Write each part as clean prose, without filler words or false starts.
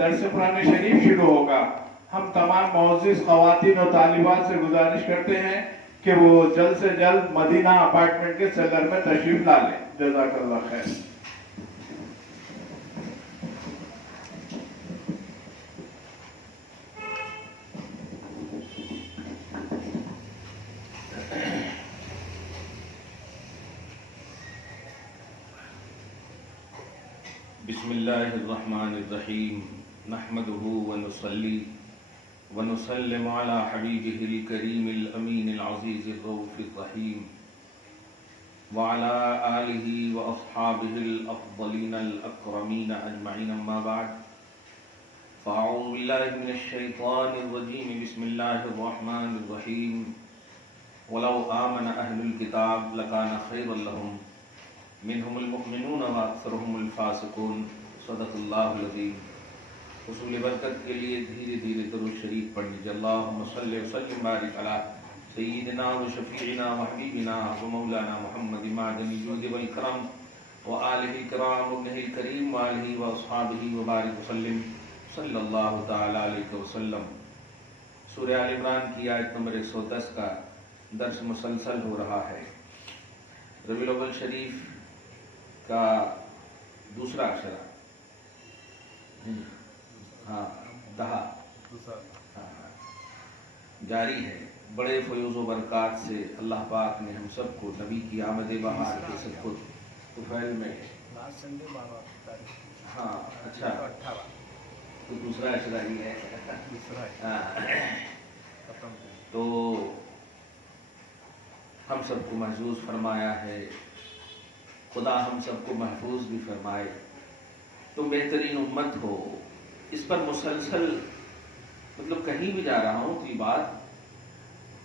درس قرآن شریف شروع ہوگا. ہم تمام معزز خواتین اور طالبات سے گزارش کرتے ہیں کہ وہ جلد سے جلد مدینہ اپارٹمنٹ کے سیلر میں تشریف لا لیں. جزاک اللہ خیر. بسم اللہ الرحمن الرحیم نحمده ونصلی ونسلم علی حبیبہ الکریم الامین العزیز الرؤوف الرحیم وعلی آلہ واصحابہ الافضلین الاکرمین اجمعین. اما بعد فاعوذ باللہ من الشیطان الرجیم. بسم اللہ الرحمن الرحیم. ولو آمن اہل الکتاب لکان خیرا لہم منہم المؤمنون واکثرہم الفاسقون. صدق اللہ العظیم. حصول برکت کے لیے دھیرے دھیرے درود شریف پڑھ لیجیے. اللہم صلی وسلم بارک علی سیدنا و شفیعنا و حبیبنا و مولانا محمد معدن الجود والکرم و آلہ الکرام و ابنہ الکریم و آلہ و اصحابہ و بارک وسلم صلی اللہ تعالی علیہ وسلم. سورہ آل عمران کی آیت نمبر 110 کا درس مسلسل ہو رہا ہے. ربیع الاول شریف کا دوسرا اشرا جاری ہے. بڑے فیوز و برکات سے اللہ پاک نے ہم سب کو نبی کی آمد بہار کے سب کو طفیل میں اچھا تو دوسرا اشرا ہی ہے. تو ہم سب کو محفوظ فرمایا ہے. خدا ہم سب کو محفوظ بھی فرمائے. تو بہترین امت ہو. اس پر مسلسل مطلب کہیں بھی جا رہا ہوں تو یہ بات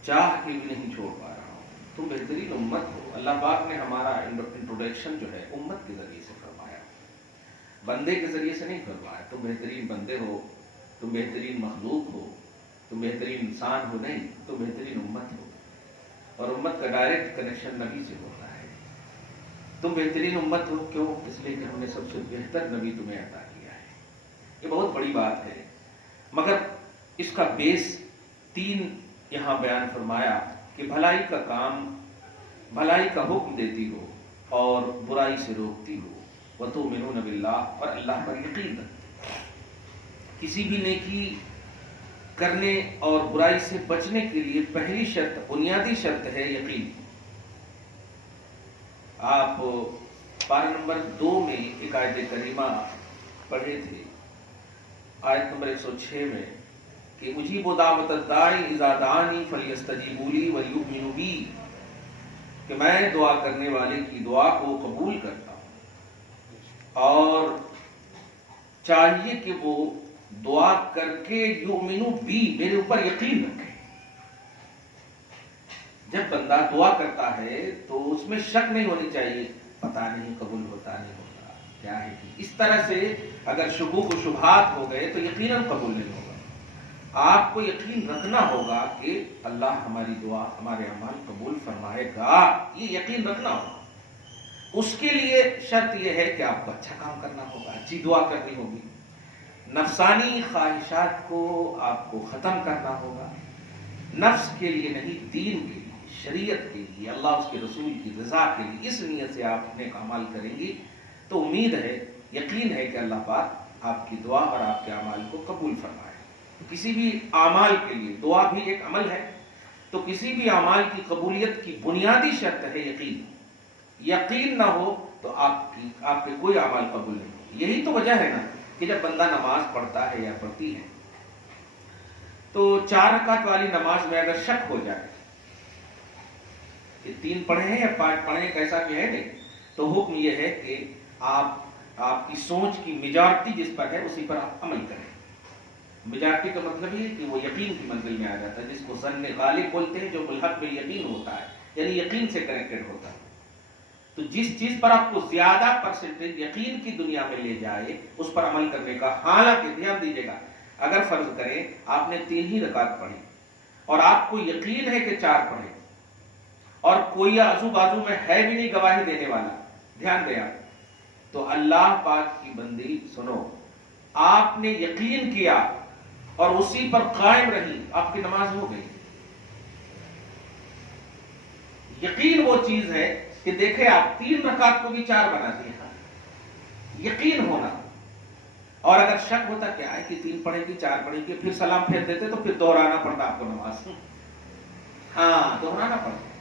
چاہ کے بھی نہیں چھوڑ پا رہا ہوں. تم بہترین امت ہو. اللہ پاک نے ہمارا انٹروڈکشن جو ہے امت کے ذریعے سے فرمایا, بندے کے ذریعے سے نہیں فرمایا. تم بہترین بندے ہو, تم بہترین مخلوق ہو, تم بہترین انسان ہو. نہیں, تم بہترین امت ہو. اور امت کا ڈائریکٹ کنیکشن نبی سے ہوتا ہے. تم بہترین امت ہو کیوں؟ اس لیے کہ ہم نے سب سے بہتر نبی تمہیں عطا کیا ہے. یہ بہت بڑی بات ہے. مگر اس کا بیس 3 یہاں بیان فرمایا کہ بھلائی کا کام, بھلائی کا حکم دیتی ہو اور برائی سے روکتی ہو. وَتُؤْمِنُونَ بِاللَّهِ, اور اللہ پر یقین رکھتی. کسی بھی نیکی کرنے اور برائی سے بچنے کے لیے پہلی شرط, بنیادی شرط ہے یقین. آپ پارہ نمبر 2 میں ایک آیت کریمہ پڑھے تھے, آیت نمبر 106 میں, کہ اجیب دعوت الداعی اذا دعانی فلیستجیبوا لی ولیؤمنوا بی, کہ میں دعا کرنے والے کی دعا کو قبول کرتا ہوں اور چاہیے کہ وہ دعا کر کے یؤمنوا بی, میرے اوپر یقین رکھے. جب بندہ دعا کرتا ہے تو اس میں شک نہیں ہونی چاہیے, پتہ نہیں قبول ہوتا نہیں ہوتا کیا ہے. اس طرح سے اگر شکوک و شبہات ہو گئے تو یقیناً قبول نہیں ہوگا. آپ کو یقین رکھنا ہوگا کہ اللہ ہماری دعا, ہمارے اعمال قبول فرمائے گا. یہ یقین رکھنا ہوگا. اس کے لیے شرط یہ ہے کہ آپ کو اچھا کام کرنا ہوگا, اچھی دعا کرنی ہوگی. نفسانی خواہشات کو آپ کو ختم کرنا ہوگا. نفس کے لیے نہیں, دین کے لیے, شریعت کے لیے, اللہ اس کے رسول کی رضا کے لیے. اس نیت سے آپ نیک اعمال کریں گے تو امید ہے, یقین ہے کہ اللہ پاک آپ کی دعا اور آپ کے اعمال کو قبول فرمائے. کسی بھی اعمال کے لیے دعا بھی ایک عمل ہے, تو کسی بھی اعمال کی قبولیت کی بنیادی شرط ہے یقین. یقین نہ ہو تو آپ کے کوئی اعمال قبول نہیں ہو. یہی تو وجہ ہے نا کہ جب بندہ نماز پڑھتا ہے یا پڑھتی ہے تو 4 رکعت والی نماز میں اگر شک ہو جائے کہ 3 پڑھے ہیں یا 5 پڑھے ہیں, کیسا بھی ہے نہیں, تو حکم یہ ہے کہ آپ کی سوچ کی میجارٹی جس پر ہے اسی پر آپ عمل کریں. میجارٹی کا مطلب یہ کہ وہ یقین کی منزل میں آ جاتا ہے, جس کو ظن غالب بولتے ہیں, جو بالحق میں یقین ہوتا ہے, یعنی یقین سے کنیکٹڈ ہوتا ہے. تو جس چیز پر آپ کو زیادہ پرسنٹیج یقین کی دنیا میں لے جائے اس پر عمل کرنے کا. حالانکہ دھیان دیجیے گا, اگر فرض کریں آپ نے 3 ہی رکعت پڑھی اور آپ کو یقین ہے کہ 4 پڑھے اور کوئی آزو بازو میں ہے بھی نہیں گواہی دینے والا, دھیان دیں آپ, تو اللہ پاک کی بندی سنو, آپ نے یقین کیا اور اسی پر قائم رہی، آپ کی نماز ہو گئی۔ یقین وہ چیز ہے کہ دیکھیں آپ 3 رکعت کو بھی 4 بنا دیا، یقین ہونا۔ اور اگر شک ہوتا کیا ہے کہ 3 پڑھے گی 4 پڑھے گی پھر سلام پھیر دیتے تو پھر دہرانا پڑتا آپ کو نماز، ہاں دہرانا پڑتا۔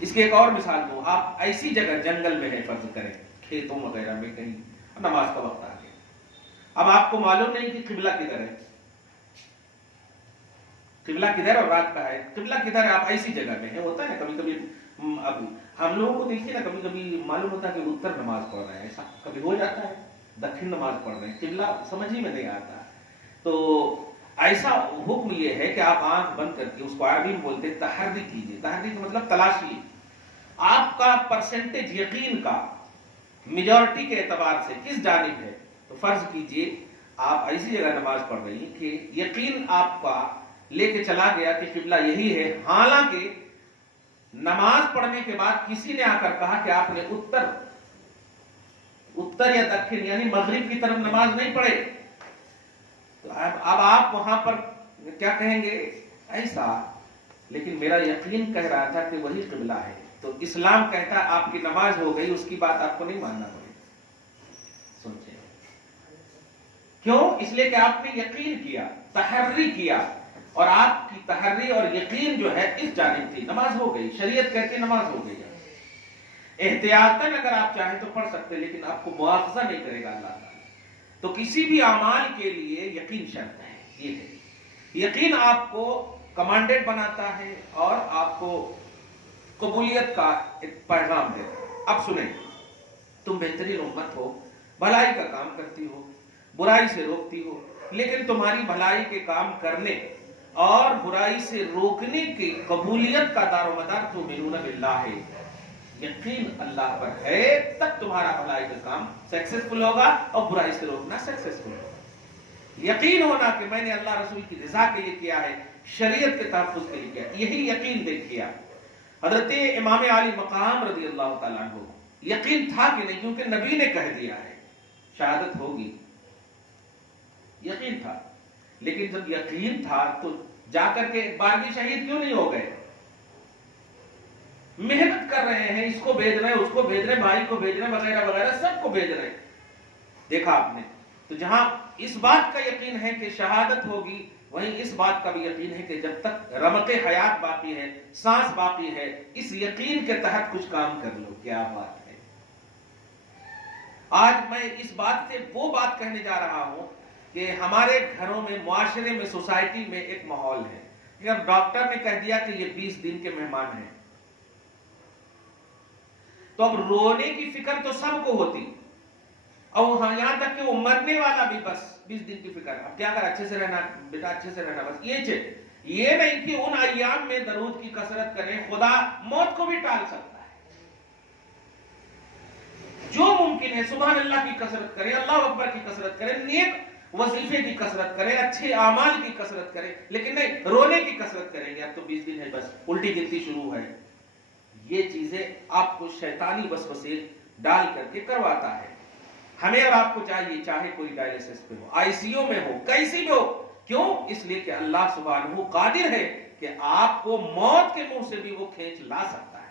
اس کی ایک اور مثال دو، آپ ایسی جگہ جنگل میں ہے فرض کریں، کھیتوں وغیرہ میں کہیں، نماز کا وقت آ گیا، اب آپ کو معلوم نہیں کہ قبلہ کدھر ہے، قبلہ کدھر اور رات کا ہے، قبلہ کدھر ہے، آپ ایسی جگہ میں ہے، ہوتا ہے کبھی کبھی، اب ہم لوگوں کو دیکھیے نا کبھی کبھی معلوم ہوتا ہے کہ اتر نماز پڑھ رہے ہیں، ایسا کبھی ہو جاتا ہے، دکھن نماز پڑھ رہے ہیں، قبلہ سمجھ ہی میں نہیں آتا۔ تو ایسا حکم یہ ہے کہ آپ آنکھ بند کر کے، اس کو عربی میں بولتے ہیں تحری کیجیے، تحری کا مطلب تلاشی، آپ کا پرسنٹیج یقین کا میجورٹی کے اعتبار سے کس جانب ہے۔ تو فرض کیجئے آپ ایسی جگہ نماز پڑھ رہی ہیں کہ یقین آپ کا لے کے چلا گیا کہ قبلہ یہی ہے، حالانکہ نماز پڑھنے کے بعد کسی نے آ کر کہا کہ آپ نے اتر یا دکن یعنی مغرب کی طرف نماز نہیں پڑھے، تو اب آپ وہاں پر کیا کہیں گے؟ ایسا، لیکن میرا یقین کہہ رہا تھا کہ وہی قبلہ ہے، تو اسلام کہتا ہے آپ کی نماز ہو گئی، اس کی بات آپ کو نہیں ماننا پڑے گا۔ سوچیں کیوں؟ اس لیے کہ آپ نے یقین کیا، تحری کیا، اور آپ کی تحری اور یقین جو ہے اس جانب تھی، نماز ہو گئی، شریعت کہتی نماز ہو گئی۔ احتیاطاً اگر آپ چاہیں تو پڑھ سکتے، لیکن آپ کو مواخذہ نہیں کرے گا اللہ تعالیٰ۔ تو کسی بھی اعمال کے لیے یقین شرط ہے، یہ ہے یقین آپ کو کمانڈیڈ بناتا ہے اور آپ کو قبولیت کا ایک پیغام دیتا ہے۔ اب سنیں، تم بہترین امت ہو، بھلائی کا کام کرتی ہو، برائی سے روکتی ہو، لیکن تمہاری بھلائی کے کام کرنے اور برائی سے روکنے کی قبولیت کا دار و مدار تؤمنون باللہ ہے، یقین اللہ پر ہے، تب تمہارا بھلائی کا کام سکسیسفل ہوگا اور برائی سے روکنا سکسیسفل ہوگا۔ یقین ہونا کہ میں نے اللہ رسول کی رضا کے لیے کیا ہے، شریعت کے تحفظ کے لیے کیا، یہی یقین دیکھیا حضرت امام علی مقام رضی اللہ تعالیٰ عنہ یقین تھا کہ نہیں، کیونکہ نبی نے کہہ دیا ہے شہادت ہوگی، یقین تھا۔ لیکن جب یقین تھا تو جا کر کے ایک بار بھی شہید کیوں نہیں ہو گئے؟ محنت کر رہے ہیں، اس کو بھیج رہے ہیں، اس کو بھیج رہے ہیں، بھائی کو بھیج رہے ہیں، وغیرہ وغیرہ سب کو بھیج رہے ہیں، دیکھا آپ نے۔ تو جہاں اس بات کا یقین ہے کہ شہادت ہوگی، وہیں اس بات کا بھی یقین ہے کہ جب تک رمق حیات باقی ہے، سانس باقی ہے، اس یقین کے تحت کچھ کام کر لو۔ کیا بات ہے! آج میں اس بات سے وہ بات کہنے جا رہا ہوں کہ ہمارے گھروں میں، معاشرے میں، سوسائٹی میں ایک ماحول ہے کہ اب ڈاکٹر نے کہہ دیا کہ یہ 20 دن کے مہمان ہیں، تو اب رونے کی فکر تو سب کو ہوتی، اور یہاں تک کہ وہ مرنے والا بھی بس 20 دن کی فکر، اب کیا کر، اچھے سے رہنا بیٹا، اچھے سے رہنا، بس یہ نہیں کہ ان ایام میں درود کی کثرت کریں، خدا موت کو بھی ٹال سکتا ہے، جو ممکن ہے سبحان اللہ کی کثرت کریں، اللہ اکبر کی کثرت کریں، نیک وظیفے کی کثرت کریں، اچھے اعمال کی کثرت کریں، لیکن نہیں رونے کی کثرت کریں گے، اب تو 20 دن ہے بس الٹی گنتی شروع ہے۔ یہ چیزیں آپ کو شیطانی وسوسے ڈال کر کے کرواتا ہے۔ ہمیں اور آپ کو چاہیے، چاہے کوئی ڈائلیسس پہ ہو، آئی سی یو میں ہو، کیسی بھی ہو، کیوں؟ اس لیے کہ اللہ سبحانہ قادر ہے کہ آپ کو موت کے منہ سے بھی وہ کھینچ لا سکتا ہے۔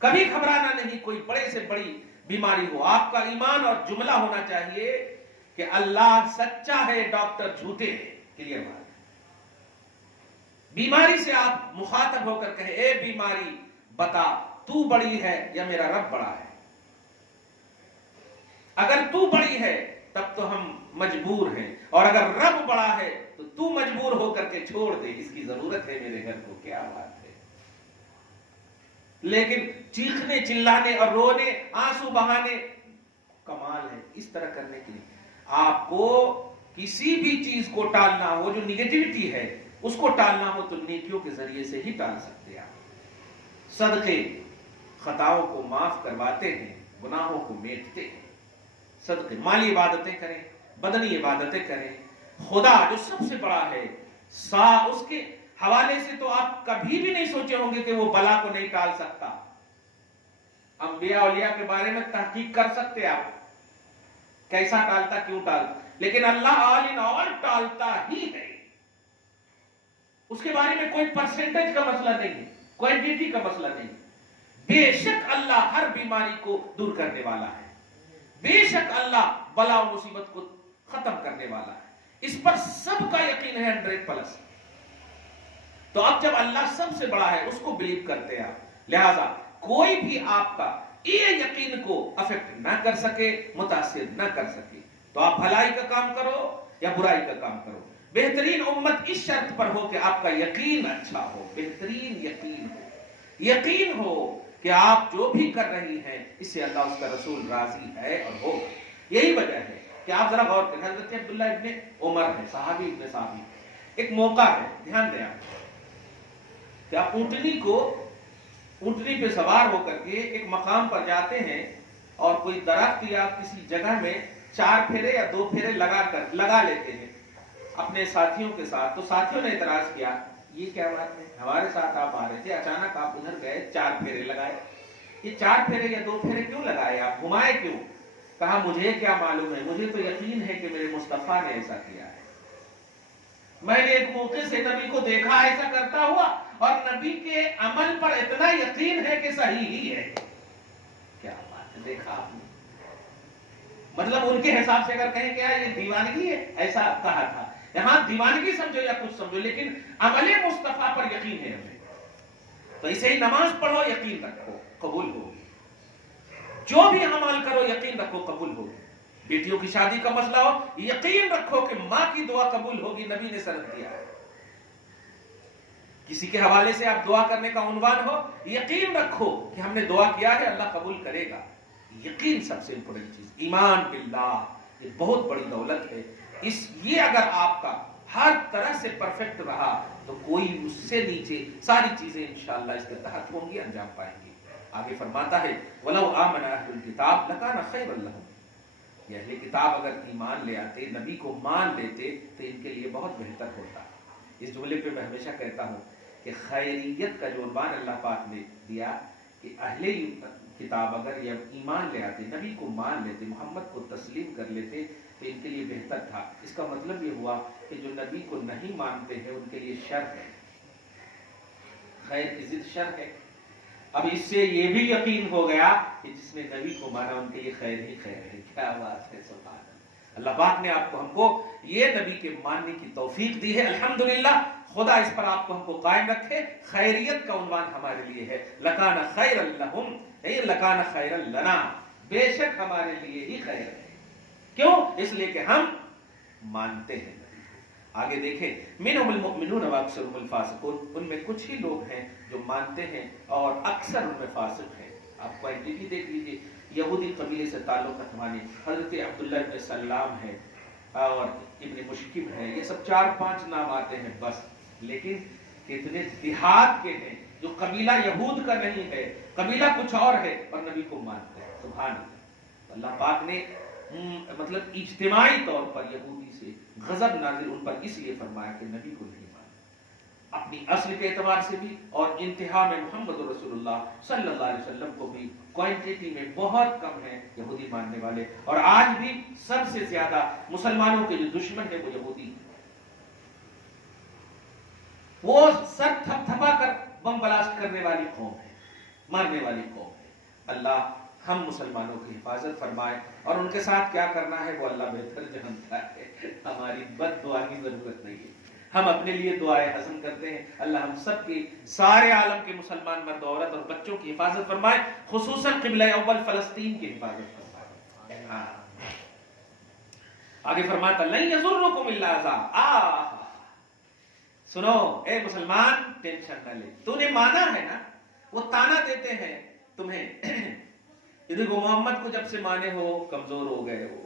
کبھی گھبرانا نہیں، کوئی بڑے سے بڑی بیماری ہو، آپ کا ایمان اور جملہ ہونا چاہیے کہ اللہ سچا ہے، ڈاکٹر جھوٹے ہیں، کلیئر بات۔ بیماری سے آپ مخاطب ہو کر کہیں، اے بیماری بتا تو بڑی ہے یا میرا رب بڑا ہے؟ اگر تو بڑی ہے تب تو ہم مجبور ہیں، اور اگر رب بڑا ہے تو تو مجبور ہو کر کے چھوڑ دے، اس کی ضرورت ہے میرے گھر کو۔ کیا بات ہے! لیکن چیخنے چلانے اور رونے، آنسو بہانے، کمال ہے اس طرح کرنے کے لیے۔ آپ کو کسی بھی چیز کو ٹالنا ہو، جو نیگیٹیوٹی ہے اس کو ٹالنا ہو، تو نیکیوں کے ذریعے سے ہی ٹال سکتے ہیں آپ۔ صدقے خطاؤں کو معاف کرواتے ہیں، گناہوں کو میٹھتے ہیں۔ صدقے، مالی عبادتیں کریں، بدنی عبادتیں کریں، خدا جو سب سے بڑا ہے، اس کے حوالے سے تو آپ کبھی بھی نہیں سوچے ہوں گے کہ وہ بلا کو نہیں ٹال سکتا۔ انبیاء اولیاء کے بارے میں تحقیق کر سکتے آپ، कैसा टालता, क्यों टालता, लेकिन अल्लाह ऑल इन ऑल टालता ही है। उसके बारे में कोई परसेंटेज का मसला नहीं है, क्वांटिटी का मसला नहीं। बेशक अल्लाह हर बीमारी को दूर करने वाला है, बेशक अल्लाह बला और मुसीबत को खत्म करने वाला है, इस पर सबका यकीन है 100%। तो अब जब अल्लाह सबसे बड़ा है उसको बिलीव करते हैं आप, लिहाजा कोई भी आपका ये यकीन को अफेक्ट ना कर सके, मुतासिर ना कर सके। तो आप भलाई का काम करो या बुराई का काम करो, बेहतरीन उम्मत इस शर्त पर हो कि आपका यकीन अच्छा हो, बेहतरीन यकीन हो कि आप जो भी कर रही हैं इससे अल्लाह उसका रसूल राजी है और हो। यही वजह है कि आप जरा गौर करें, हजरत अब्दुल्लाह इब्ने उमर है, सहाबी इब्ने सहाबी, एक मौका है, ध्यान दें आप, कि आप ऊंटनी पे सवार होकर के एक मकाम पर जाते हैं और कोई दरख्त या किसी जगह में 4 फेरे या 2 फेरे लगा लेते हैं अपने साथियों के साथ। तो साथियों ने इतराज किया, ये क्या बात है, हमारे साथ आप आ रहे थे, अचानक आप उधर गए, 4 फेरे लगाए, ये 4 फेरे या 2 फेरे क्यों लगाए, आप घुमाए क्यों? कहा मुझे क्या मालूम है, मुझे तो यकीन है कि मेरे मुस्तफा ने ऐसा किया है। मैंने एक मौके से नबी को देखा ऐसा करता हुआ, और नबी के अमल पर इतना यकीन है कि सही ही है। क्या बात है, देखा आपने, मतलब उनके हिसाब से अगर कहें क्या ये दीवानगी है, ऐसा कहा था। यहां दीवानगी समझो या कुछ समझो, लेकिन अमले मुस्तफा पर यकीन है हमें। तो इसे ही नमाज पढ़ो, यकीन रखो कबूल होगी, जो भी अमल करो यकीन रखो कबूल होगी। बेटियों की शादी का मसला हो, यकीन रखो कि मां की दुआ कबूल होगी, नबी ने शर्त दिया है। किसी के हवाले से आप दुआ करने का उन्वान हो, यकीन रखो कि हमने दुआ किया है, अल्लाह कबूल करेगा। यकीन सबसे इंपॉर्टेंट चीज, ईमान बिल्लाह, ये बहुत बड़ी दौलत है। ये अगर आपका हर तरह से परफेक्ट रहा तो कोई उससे नीचे सारी चीजें इंशाअल्लाह इसके तहत होंगी, अंजाम पाएंगे। आगे फरमाता है, वलौ आमना अहलुल किताब लकाना खैरन लहुम, ये अहले किताब अगर ईमान ले आते, नबी को मान लेते तो इनके लिए बहुत बेहतर होता। इस जुमले पे मैं हमेशा कहता हूं कि खैरियत का जो उन्वान अल्लाह पाक ने दिया कि अहले किताब अगर ये ईमान ले आते, नबी को मान लेते, मोहम्मद को तस्लीम कर लेते तो इनके लिए बेहतर था। इसका मतलब ये हुआ कि जो नबी को नहीं मानते हैं उनके लिए शर है, खैर की जिद शर है। अब इससे ये भी यकीन हो गया कि जिसने नबी को माना उनके लिए खैर ही खैर है। क्या बात है, सुभान अल्लाह। अल्लाह पाक ने आपको हमको ये नबी के मानने की तौफीक दी है, अल्हम्दुलिल्लाह। खुदा इस पर आपको हमको कायम रखे। खैरियत का उन्वान हमारे लिए है, लकाना खैरन लहुम, लकाना खैरन लना, बेशक हमारे लिए ही खैर है। क्यों? इसलिए कि हम मानते हैं। आगे देखें, मिनहुमुल मुमिनून व अक्सरुहुमुल फासिकून, उनमें कुछ ही लोग हैं जो मानते हैं और अक्सर उनमें फासिक हैं। आप क्वांटिटी देख लीजिए, यहूदी कबीले से ताल्लुक रखने वाले हजरत अब्दुल्लाह इब्न सलाम है और इब्न मुशकिम है, ये सब 4-5 नाम आते हैं बस। लेकिन कितने देहात के हैं जो कबीला यहूद का नहीं है, कबीला कुछ और है और नबी को मानते हैं। सुभान अल्लाह। अल्लाह पाक ने मतलब इज्तिमाई तौर पर यहूदी से गजब नाजिल उन पर इसलिए फरमाया कि नबी को नहीं माना। अपनी अस्ल के एतबार से भी और इंतहा में मोहम्मद रसूलुल्लाह सल्लल्लाहु अलैहि वसल्लम को भी क्वांटिटी में बहुत कम है यहूदी मानने वाले। और आज भी सबसे ज्यादा मुसलमानों के जो दुश्मन है वो यहूदी, वो सर थपथपा कर बम ब्लास्ट करने वाली कौम है, मारने वाली कौम है। अल्लाह हम मुसलमानों की हिफाजत फरमाए और उनके साथ क्या करना है वो अल्लाह बेहतर जानता है। हमारी बद दुआ की जरूरत नहीं है, हम अपने लिए दुआएं हसन करते हैं। अल्लाह हम सब की, सारे आलम के मुसलमान मर्द औरत और बच्चों की हिफाजत फरमाए, खुसूसन क़िबला अव्वल फ़लस्तीन की हिफाजत फरमाए। आगे फरमाता, लन यज़ुर्रुकुम इल्ला अज़ा। सुनो ए मुसलमान, टेंशन न ले, तूने माना है ना, वो ताना देते हैं तुम्हें। देखो मोहम्मद को जब से माने हो, कमजोर हो गए हो,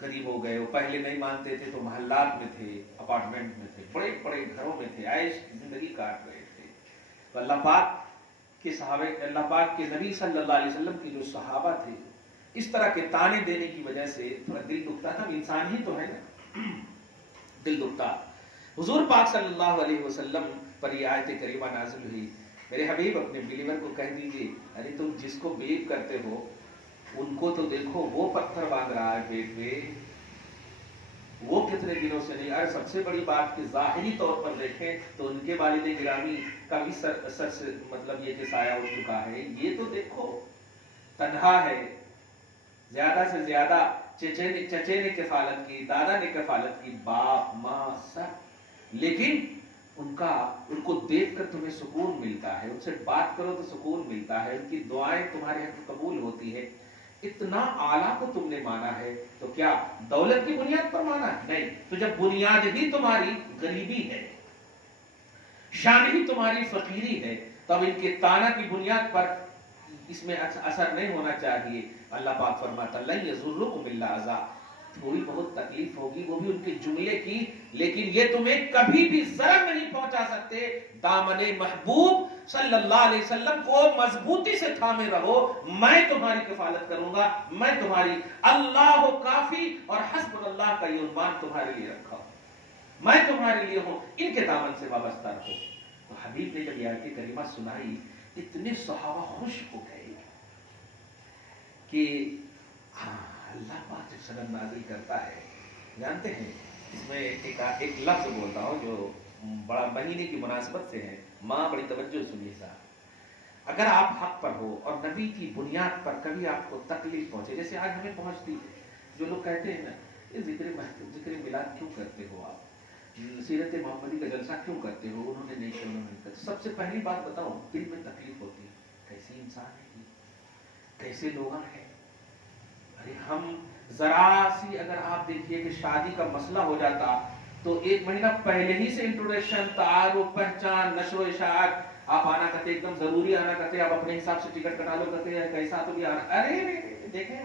गरीब हो गए हो। पहले नहीं मानते थे तो मोहल्लात में थे, अपार्टमेंट में थे, बड़े बड़े घरों में थे, ऐश जिंदगी काट रहे थे। तो अल्लाह पाक के सहाबे, अल्लाह पाक के नबी सल्लल्लाहु अलैहि वसल्लम के जो सहाबा थे, इस तरह के ताने देने की वजह से थोड़ा दिल दुखता था। इंसान ही तो है ना, दिल दुखता। हुजूर पाक सल्लल्लाहु अलैहि वसल्लम पर ये आयत करीमा नाज़िल हुई, मेरे हबीब अपने बिलीवर को कह दीजिए, अरे तुम जिसको बिलीव करते हो उनको तो देखो वो पत्थर बांध रहा है पेट में, वो कितने दिनों से नहीं। अरे सबसे बड़ी बात कि जाहिरी तौर पर देखें तो उनके वालिद गिरामी का भी सर से मतलब ये कि साया उठ चुका है। ये तो देखो तन्हा है, ज्यादा से ज्यादा चचे ने कफालत की, दादा ने कफालत की, बाप माँ सब, लेकिन उनको देखकर तुम्हें सुकून मिलता है, उनसे बात करो तो सुकून मिलता है, उनकी दुआएं तुम्हारे हक कबूल होती है। इतना आला को तुमने माना है तो क्या दौलत की बुनियाद पर माना है? नहीं। तो जब बुनियाद ही तुम्हारी गरीबी है, शान ही तुम्हारी फकीरी है, तब इनके ताना की बुनियाद पर इसमें असर नहीं होना चाहिए। अल्लाह पाक फरमाता लन यज़ुर्रुकुम इल्ला अज़ा, थोड़ी बहुत तकलीफ होगी, वो भी उनके जुमले की, लेकिन ये तुम्हें कभी भी जरर नहीं पहुंचा सकते। दामने महबूब सल्लल्लाहु अलैहि वसल्लम को मजबूती से थामे रहो, मैं तुम्हारी कफालत करूंगा, मैं तुम्हारी अल्लाह काफी और हस्बुनल्लाह का ईमान तुम्हारे लिए रखा, मैं तुम्हारे लिए हूं, इनके दामन से वाबस्ता रहो। तो हबीब ने जब यह करीमा सुनाई, इतने सहाबा खुश हो गए कि अल्लाह पाक जब सनद नाज़िल करता है, जानते हैं इसमें एक लफ्ज बोलता हूं जो बड़ा महीने की मुनासिबत से है, माँ बड़ी तवज्जो सुनिए साहब। अगर आप हक पर हो और नबी की बुनियाद पर कभी आपको तकलीफ पहुंचे, जैसे आज हमें पहुंचती है, जो लोग कहते हैं ना ये जिक्र मिलाद क्यों करते हो आप, सीरत मोहम्मदी का जलसा क्यों करते हो, उन्होंने नहीं किया, उन्होंने नहीं किया। सबसे पहली बात बताओ, दिल में तकलीफ होती है, कैसे इंसान है, कैसे लोग हैं। अरे हम जरा सी अगर आप देखिए कि शादी का मसला हो जाता तो 1 महीना पहले ही से इंट्रोडक्शन, तारुफ, पहचान, नशो इशाअत, आप आना कहते एकदम जरूरी आना कहते, आप अपने हिसाब से टिकट कटा लो कहते हैं, कैसा तो भी आना। अरे देखें,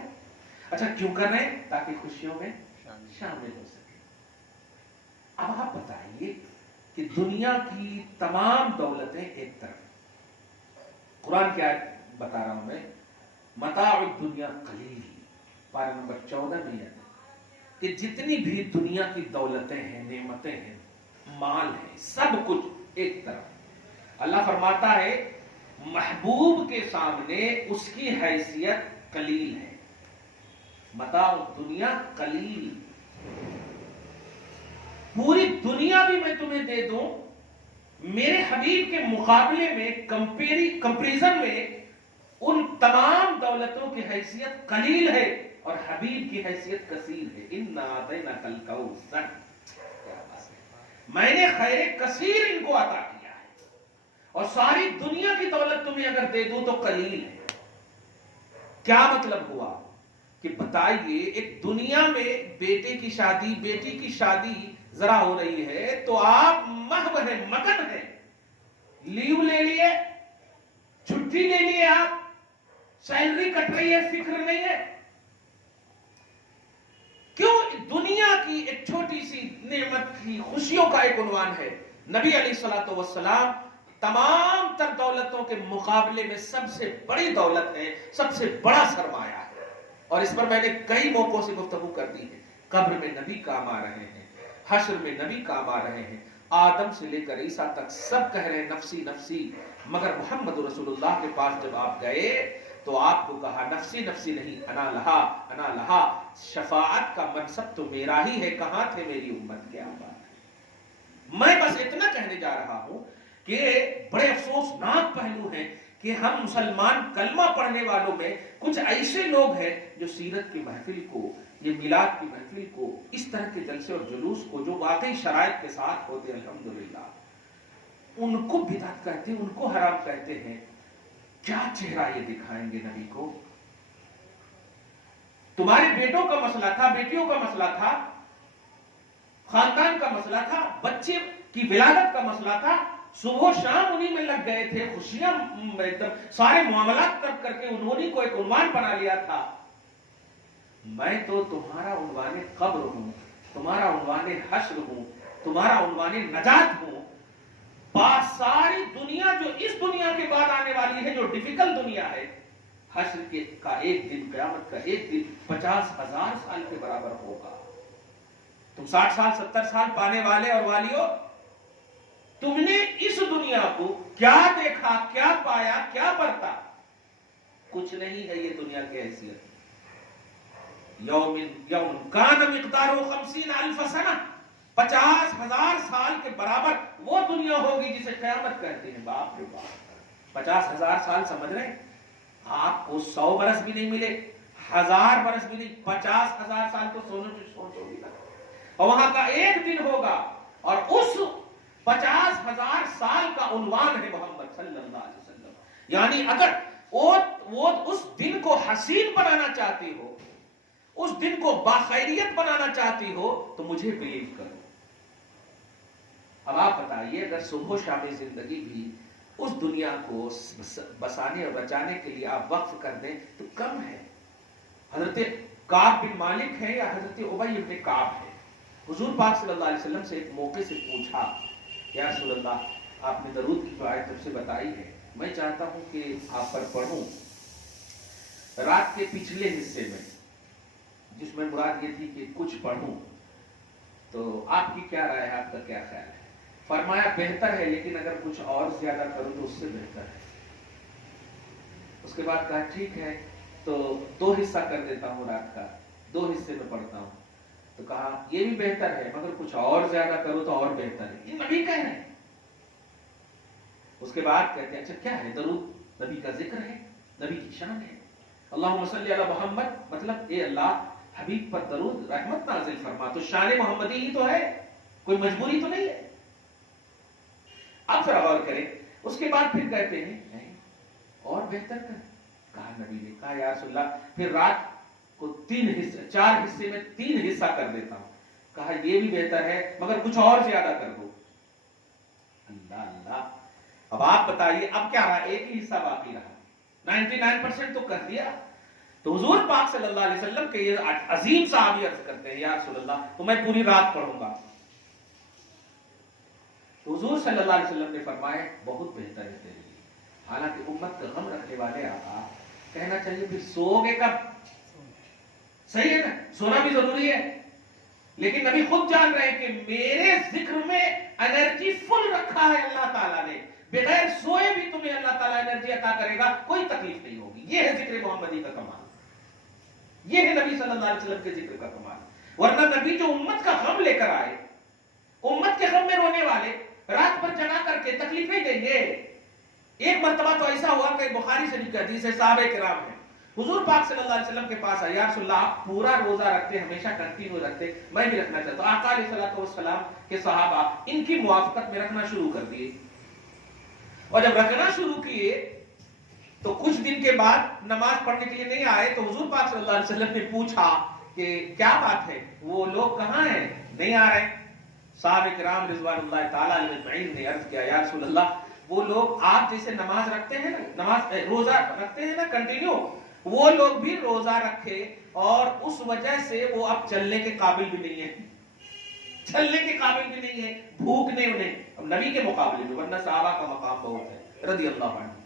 अच्छा क्यों कर रहे हैं? ताकि खुशियों में शामिल हो सके। अब आप बताइए कि दुनिया की तमाम दौलतें एक तरफ, कुरान क्या बता रहा हूं मैं, मताउ दुनिया कलील, पारा नंबर 14 में है कि जितनी भी दुनिया की दौलतें हैं, नेमतें हैं, माल है, सब कुछ एक तरफ। अल्लाह फरमाता है महबूब के सामने उसकी हैसियत कलील है। मताउ दुनिया कलील, पूरी दुनिया भी मैं तुम्हें दे दूं, मेरे हबीब के मुकाबले में कंपैरिजन में उन तमाम दौलतों की हैसियत कलील है और हबीब की हैसियत कसीर है। इन्ना अतैना कल कौसर, मैंने खैर कसीर इनको अता किया है और सारी दुनिया की दौलत तुम्हें अगर दे दूं तो कलील है। क्या मतलब हुआ कि बताइए, एक दुनिया में बेटे की शादी, बेटी की शादी जरा हो रही है तो आप महव है, मगन है, लीव ले लिए, छुट्टी ले लिए, आप सैलरी कट रही है, फिक्र नहीं है। क्यों? दुनिया की एक छोटी सी नेमत की खुशियों का एक उन्वान है। नबी अलैहिस्सलातु वस्सलाम तमाम तर दौलतों के मुकाबले में सबसे बड़ी दौलत है, सबसे बड़ा सरमाया है। और इस पर मैंने कई मौकों से गुफ्तगू कर दी है। कब्र में नबी काम आ रहे हैं, हश्र में नबी काम आ रहे हैं, आदम से लेकर ईसा तक सब कह रहे हैं नफसी नफसी, मगर मोहम्मद रसूलुल्लाह के पास जब आप गए तो आपको कहा नफसी नफसी नहीं, अना लहा अना लहा, शफाअत का मनसब तो मेरा ही है, कहां थे मेरी उम्मत? क्या बात है। मैं बस इतना कहने जा रहा हूं कि बड़े अफसोसनाक पहलू हैं कि हम मुसलमान कलमा पढ़ने वालों में कुछ ऐसे लोग हैं जो सीरत की महफिल को, ये मिलाद की महफिल को, इस तरह के जलसे और जुलूस को जो वाकई शरायत के साथ होते अल्हम्दुलिल्लाह, उनको बिदअत कहते हैं, उनको हराम कहते हैं। क्या चेहरा ये दिखाएंगे नबी को? तुम्हारे बेटों का मसला था, बेटियों का मसला था, खानदान का मसला था, बच्चे की विलादत का मसला था, सुबह शाम उन्हीं में लग गए थे, खुशियां एकदम सारे मामलात करके उन्होंने को एक उन्वान बना लिया था। मैं तो तुम्हारा उन्वाने कब्र हूं, तुम्हारा उन्वाने हश्र हूं, तुम्हारा उन्वाने नजात हूं। सारी दुनिया जो इस दुनिया के बाद आने वाली है, जो डिफिकल्ट दुनिया है, हश्र का एक दिन, क़यामत का एक दिन 50,000 साल के बराबर होगा। तुम 60 साल 70 साल पाने वाले और वालियों, तुमने इस दुनिया को क्या देखा, क्या पाया, क्या बरता? कुछ नहीं है ये दुनिया की हैसियत। यौम कान मिक़दारुहु 50,000 सना, 50,000 साल के बराबर वो दुनिया होगी जिसे क़यामत कहते हैं। बाप रे बाप, 50,000 साल समझ रहे हैं? आपको 100 बरस भी नहीं मिले, 1000 बरस भी नहीं, 50,000 साल तो सोचोगी ना। और वहां का एक दिन होगा, और उस 50,000 साल का उन्वान है मोहम्मद सल्लल्लाहु अलैहि वसल्लम। यानी अगर वो उस दिन को हसीन बनाना चाहती हो, उस दिन को बाखैरियत बनाना चाहती हो, तो मुझे बिलीव करो। अब आप बताइए, अगर सुबह शाम जिंदगी भी उस दुनिया को बसाने और बचाने के लिए आप वक्फ कर दें तो कम है। हजरत काब बिन मालिक है या हजरत उबई इब्न काब है, हुजूर पाक सल्लल्लाहु अलैहि वसल्लम से एक मौके से पूछा, या रसूल अल्लाह, आपने दरूद की आयत तुमसे बताई है, मैं चाहता हूं कि आप पर पढ़ूं रात के पिछले हिस्से में, जिसमें मुराद ये थी कि कुछ पढ़ूं, तो आपकी क्या राय है, आपका क्या ख्याल है? फरमाया बेहतर है, लेकिन अगर कुछ और ज्यादा करूं तो उससे बेहतर है। उसके बाद कहा ठीक है, तो 2 हिस्सा कर देता हूं रात का, 2 हिस्से में पढ़ता हूं। तो कहा यह भी बेहतर है, मगर कुछ और ज्यादा करो तो और बेहतर है। ये नबी कह रहे हैं। उसके बाद कहते हैं अच्छा क्या है? दरूद नबी का जिक्र है, नबी की शान है। अल्लाहुम्मा सल्ली अला मोहम्मद, मतलब ए अल्लाह हबीब पर दरूद रहमत नाजिल फरमा, तो शान मोहम्मदी ही तो है, कोई मजबूरी तो नहीं है। अब जरा गौर करें, उसके बाद फिर कहते हैं नहीं और बेहतर कर। कहा नबी ने कहा या रसूल अल्लाह, फिर रात को 4 हिस्से में 3 हिस्सा कर देता हूं। कहा यह भी बेहतर है, मगर कुछ और ज्यादा कर दो। अल्लाह अल्लाह, अब आप बताइए अब क्या रहा? एक ही हिस्सा बाकी रहा, 99% तो कर दिया। तो हुजूर पाक सल्लल्लाहु अलैहि वसल्लम के ये अजीम सहाबी अर्ज करते हैं या रसूल अल्लाह, तो मैं पूरी रात पढ़ूंगा। तो हुजूर सल्लल्लाहु अलैहि वसल्लम ने फरमाया बहुत बेहतर है तेरे लिए। हालांकि उम्मत का गम रखने वाले आका, कहना चाहिए फिर सोओगे कब? सही है ना, सोना भी जरूरी है, लेकिन नबी खुद जान रहे हैं कि मेरे जिक्र में एनर्जी फुल रखा है अल्लाह ताला ने, बगैर सोए भी तुम्हें अल्लाह ताला एनर्जी अता करेगा, कोई तकलीफ नहीं होगी। यह है जिक्र मोहम्मदी का कमाल, यह है नबी सल्लल्लाहु अलैहि वसल्लम के जिक्र का कमाल। वरना नबी जो उम्मत का गम लेकर आए, उम्मत के गम में रोने वाले, रात भर जगा करके तकलीफें देंगे। एक मर्तबा तो ऐसा हुआ कि बुखारी शरीफ की हदीस है, साहबे किराम है, हुजूर पाक सल्लल्लाहु अलैहि वसल्लम के पास आया, या रसूल अल्लाह आप पूरा रोजा रखते, हमेशा कंटिन्यू रखते, मैं भी रखना चाहता हूं। आका अलैहिस्सलाम के सहाबा इनकी मुवाफकत में रखना शुरू कर दिए, और जब रखना शुरू किए तो कुछ दिन के बाद नमाज पढ़ने के लिए नहीं आए। तो हुजूर पाक सल्लल्लाहु अलैहि वसल्लम ने पूछा कि क्या बात है, वो लोग कहां हैं, नहीं आ रहे? साहबे किराम रिज़वानुल्लाह ताला अलैहिम ने अर्ज किया, या रसूल अल्लाह, वो लोग आप जैसे नमाज रखते हैं ना, नमाज रोजा रखते हैं ना कंटिन्यू, वो लोग भी रोजा रखे, और उस वजह से वो अब चलने के काबिल भी नहीं है, चलने के काबिल भी नहीं है, भूख ने उन्हें, अब नबी के मुकाबले में, वरना सहाबा का मकाम बहुत है रज़ी अल्लाह अन्हु।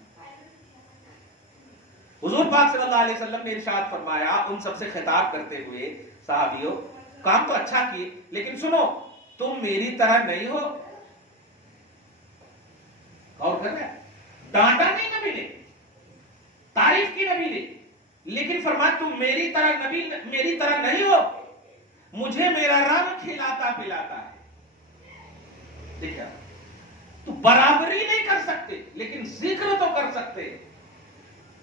हुजूर पाक सल्लल्लाहु अलैहि वसल्लम ने इरशाद फरमाया उन सबसे खिताब करते हुए, साहबियों काम तो अच्छा किए, लेकिन सुनो तुम मेरी तरह नहीं हो। और कर रहा, डांटा नहीं नबी ने, तारीफ की नबी ने, लेकिन फरमाया तुम मेरी तरह नबी, मेरी तरह नहीं हो, मुझे मेरा रब खिलाता पिलाता है। देखिए, तो बराबरी नहीं कर सकते, लेकिन जिक्र तो कर सकते।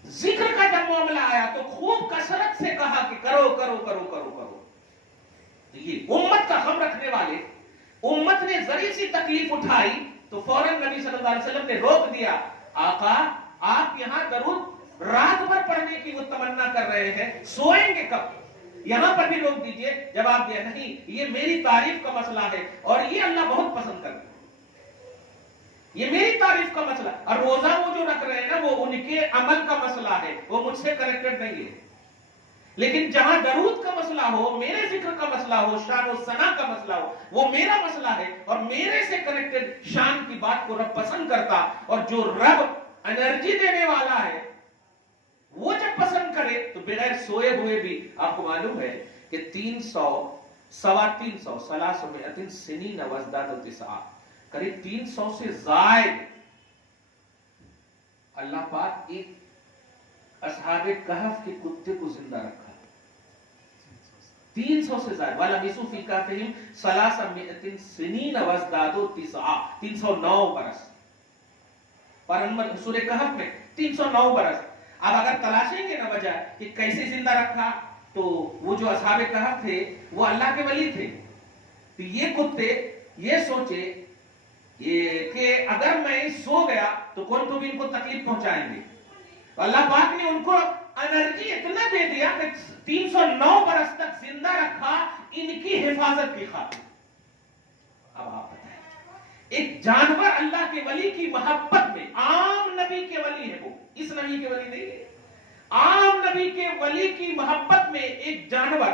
जिक्र का जब मामला आया तो खूब कसरत से कहा कि करो करो करो करो करो। ये उम्मत का गम रखने वाले, उम्मत ने जरी सी तकलीफ उठाई तो फौरन नबी सल्लल्लाहु अलैहि वसल्लम ने रोक दिया, आका आप यहां दरूद रात भर पढ़ने की वो तमन्ना कर रहे हैं, सोएंगे कब? यहां पर भी रोक दीजिए। जवाब दिया नहीं, ये मेरी तारीफ का मसला है, और ये अल्लाह बहुत पसंद करता है, ये मेरी तारीफ का मसला। और रोजा वो जो रख रहे हैं ना, वो उनके अमल का मसला है, वो मुझसे कनेक्टेड नहीं है। लेकिन जहां दरूद का मसला हो, मेरे जिक्र का मसला हो, शान और सना का मसला हो, वो मेरा मसला है, और मेरे से कनेक्टेड शान की बात को रब पसंद करता। और जो रब एनर्जी देने वाला है, वो जब पसंद करे तो बगैर सोए हुए भी, आपको मालूम है कि 300 सवा 300 सलासुमिअतिन सिनीन वज़दादु तिसआ, करीब 300 से ज़ायद अल्लाह पाक एक असहाबे कहफ के कुत्ते को जिंदा रखा। 300 से ज्यादा वाला मिसूफी का फहिम सलासा सिनीन वज़दादो 309 बरस। पर सूरह कहफ में 309 बरस। अब अगर तलाशेंगे ना वजह कि कैसे जिंदा रखा, तो वो जो असहाबे कहफ थे वो अल्लाह के वली थे। तो ये कुत्ते ये सोचे कि अगर मैं सो गया तो कौन तो भी इनको तकलीफ पहुंचाएंगे। तो अल्लाह पाक ने उनको एनर्जी इतना दे दिया कि 309 बरस तक जिंदा रखा इनकी हिफाजत की खातिर। अब आप बताएं, एक जानवर अल्लाह के वली की मोहब्बत में, आम नबी के वली है वो, इस नबी के वली नहीं है, आम नबी के वली की मोहब्बत में एक जानवर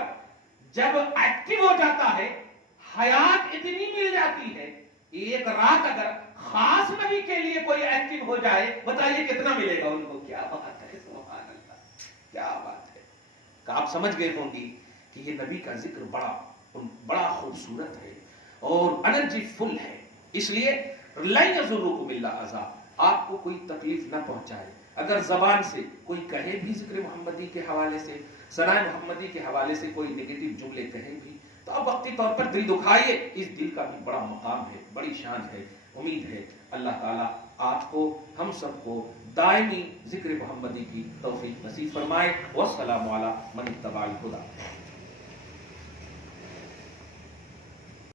जब एक्टिव हो जाता है, हयात इतनी मिल जाती है, एक रात अगर खास नबी के लिए कोई एक्टिव हो जाए, बताइए कितना मिलेगा उनको। क्या बात है, सुभान अल्लाह, क्या बात है। कि आप समझ गए होंगे कि ये नबी का जिक्र बड़ा खूबसूरत है और एनर्जी फुल है। इसलिए लन यज़ुर्रुकुम इल्ला अज़ा, आपको कोई तकलीफ ना पहुंचाए। अगर जबान से कोई कहे भी जिक्र मोहम्मदी के हवाले से, सनाए मोहम्मदी के हवाले से कोई नेगेटिव जुमले कहे भी, तो आप वक्ती तौर पर दिल दुखाइए। इस दिल का भी बड़ा मकाम है, बड़ी शान है। उम्मीद है अल्लाह ताला आपको, हम सबको दायमी जिक्र मोहम्मदी की तौफीक नसीब फरमाए। वस्सलामु अला मन इत्तबअल हुदा।